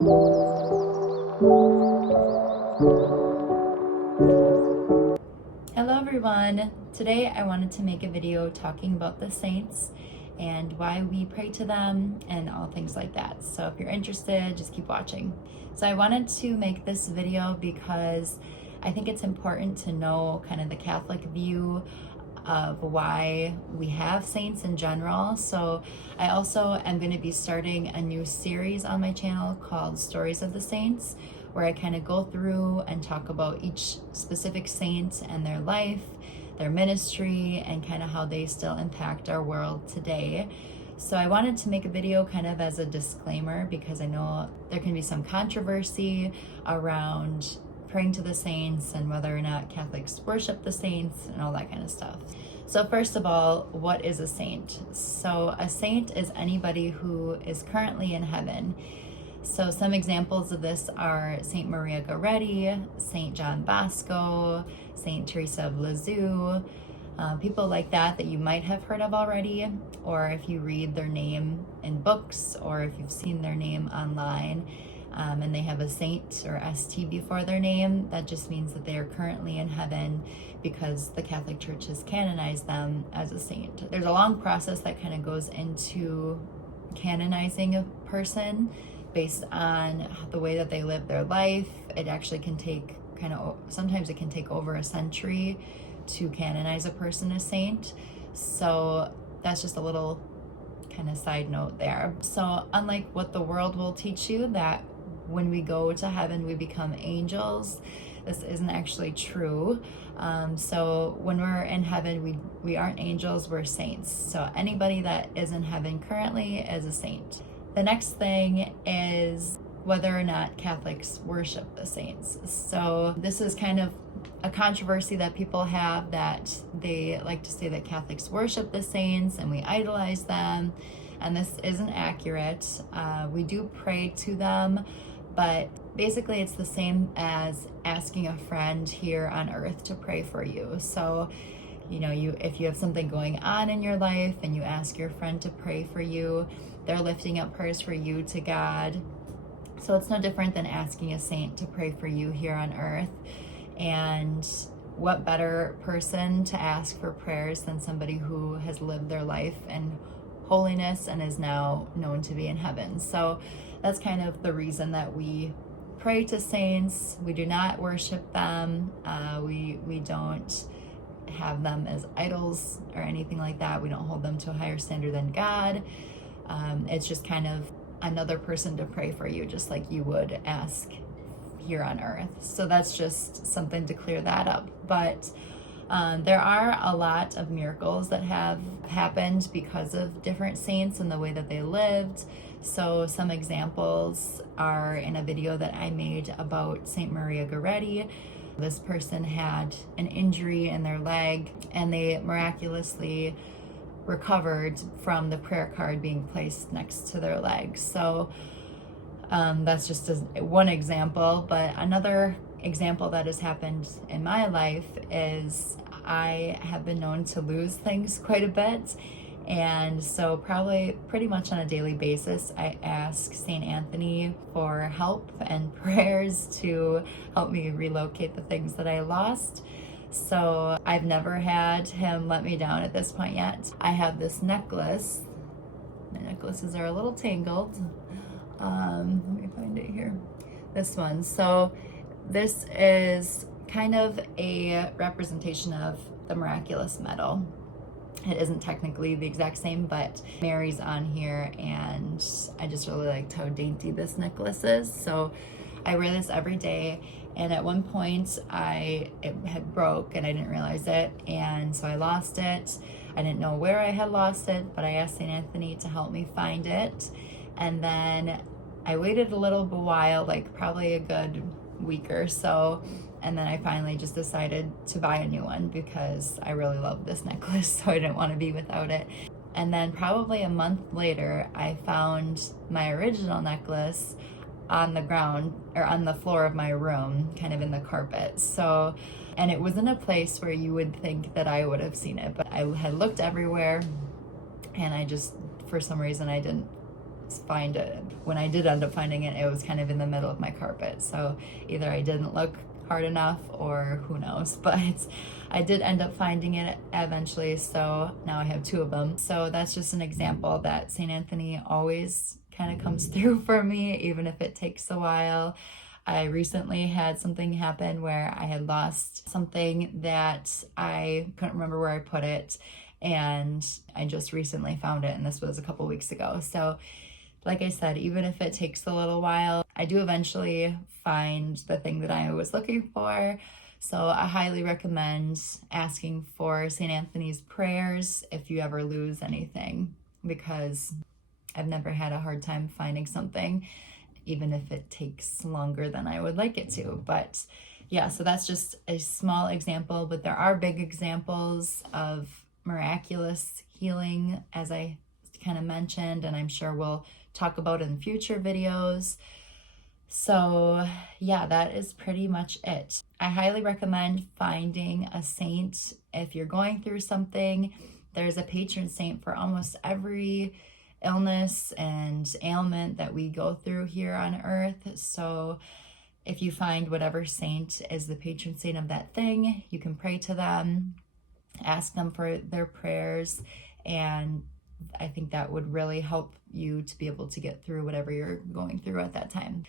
Hello everyone! Today I wanted to make a video talking about the saints and why we pray to them and all things like that. So if you're interested, just keep watching. So I wanted to make this video because I think it's important to know kind of the Catholic view of why we have saints in general. So I also am going to be starting a new series on my channel called Stories of the Saints, where I kind of go through and talk about each specific saint and their life, their ministry, and kind of how they still impact our world today. So I wanted to make a video kind of as a disclaimer because I know there can be some controversy around praying to the saints and whether or not Catholics worship the saints and all that kind of stuff. So first of all, what is a saint? So a saint is anybody who is currently in heaven. So some examples of this are Saint Maria Goretti, Saint John Bosco, Saint Teresa of Lisieux, people like that you might have heard of already, or if you read their name in books, or if you've seen their name online, and they have a saint or ST before their name, that just means that they are currently in heaven because the Catholic Church has canonized them as a saint. There's a long process that kind of goes into canonizing a person based on the way that they live their life. It actually can take sometimes it can take over a century to canonize a person as saint. So that's just a little kind of side note there. So unlike what the world will teach you, that when we go to heaven we become angels, this isn't actually true. So when we're in heaven, we aren't angels, we're saints. So anybody that is in heaven currently is a saint. The next thing is whether or not Catholics worship the saints. So this is kind of a controversy that people have, that they like to say that Catholics worship the saints and we idolize them, and this isn't accurate. We do pray to them, but basically it's the same as asking a friend here on earth to pray for you. So if you have something going on in your life and you ask your friend to pray for you, they're lifting up prayers for you to God. So it's no different than asking a saint to pray for you here on earth. And what better person to ask for prayers than somebody who has lived their life in holiness and is now known to be in heaven. So that's kind of the reason that we pray to saints. We do not worship them. We don't have them as idols or anything like that. We don't hold them to a higher standard than God. It's just kind of another person to pray for you, just like you would ask here on earth. So that's just something to clear that up. But there are a lot of miracles that have happened because of different saints and the way that they lived. So some examples are in a video that I made about Saint Maria Goretti. This person had an injury in their leg and they miraculously recovered from the prayer card being placed next to their leg. So that's just one example. But another example that has happened in my life is I have been known to lose things quite a bit. And so probably pretty much on a daily basis, I ask St. Anthony for help and prayers to help me relocate the things that I lost. So I've never had him let me down at this point yet. I have this necklace. My necklaces are a little tangled. Let me find it here. This one. So this is kind of a representation of the miraculous medal. It isn't technically the exact same, but Mary's on here, and I just really liked how dainty this necklace is. So I wear this every day, and at one point it had broke and I didn't realize it, and so I lost it. I didn't know where I had lost it, but I asked St. Anthony to help me find it, and then I waited a little while, like probably a good week or so, and then I finally just decided to buy a new one because I really love this necklace, so I didn't want to be without it. And then probably a month later, I found my original necklace on the ground, or on the floor of my room, kind of in the carpet. So, and it was in a place where you would think that I would have seen it, but I had looked everywhere and I just, for some reason, I didn't find it. When I did end up finding it, it was kind of in the middle of my carpet. So either I didn't look hard enough or who knows, but I did end up finding it eventually. So now I have 2 of them. So that's just an example that St. Anthony always kind of comes through for me, even if it takes a while. I recently had something happen where I had lost something that I couldn't remember where I put it, and I just recently found it, and this was a couple weeks ago. So like I said, even if it takes a little while, I do eventually find the thing that I was looking for. So I highly recommend asking for St. Anthony's prayers if you ever lose anything, because I've never had a hard time finding something, even if it takes longer than I would like it to. But yeah, so that's just a small example, but there are big examples of miraculous healing, as I kind of mentioned, and I'm sure we'll talk about in future videos. So yeah, that is pretty much it. I highly recommend finding a saint if you're going through something. There's a patron saint for almost every illness and ailment that we go through here on earth. So if you find whatever saint is the patron saint of that thing, you can pray to them, ask them for their prayers, and I think that would really help you to be able to get through whatever you're going through at that time.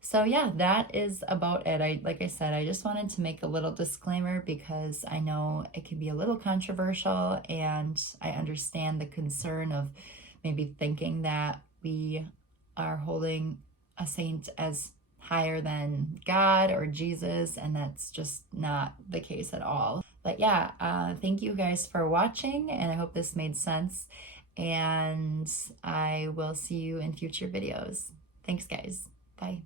So yeah, that is about it. Like I said, I just wanted to make a little disclaimer because I know it can be a little controversial, and I understand the concern of maybe thinking that we are holding a saint as higher than God or Jesus, and that's just not the case at all. But yeah, thank you guys for watching, and I hope this made sense, and I will see you in future videos. Thanks guys. Bye.